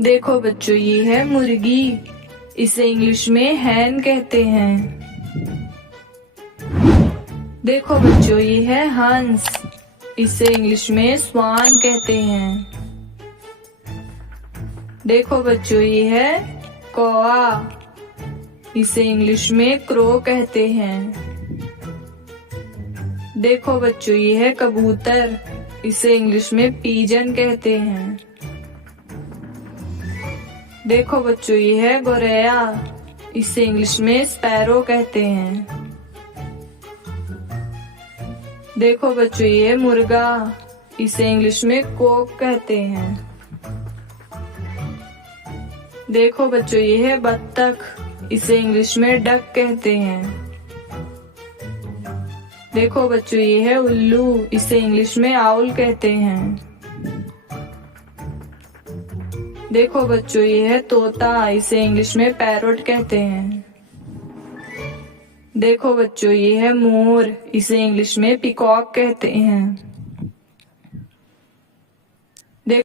देखो बच्चों, ये है मुर्गी, इसे इंग्लिश में हैन कहते हैं। देखो बच्चों, ये है हंस, इसे इंग्लिश में स्वान कहते हैं। देखो बच्चों, ये है कौवा, इसे इंग्लिश में क्रो कहते हैं। देखो बच्चों, ये है कबूतर, इसे इंग्लिश में पीजन कहते हैं। देखो बच्चों, ये है गोरैया, इसे इंग्लिश में स्पैरो कहते हैं। देखो बच्चों, ये है मुर्गा, इसे इंग्लिश में कोक कहते हैं। देखो बच्चों, ये है बत्तख, इसे इंग्लिश में डक कहते हैं। देखो बच्चों, ये है उल्लू, इसे इंग्लिश में आउल कहते हैं। देखो बच्चों, ये है तोता, इसे इंग्लिश में पैरोट कहते हैं। देखो बच्चों, ये है मोर, इसे इंग्लिश में पीकॉक कहते हैं।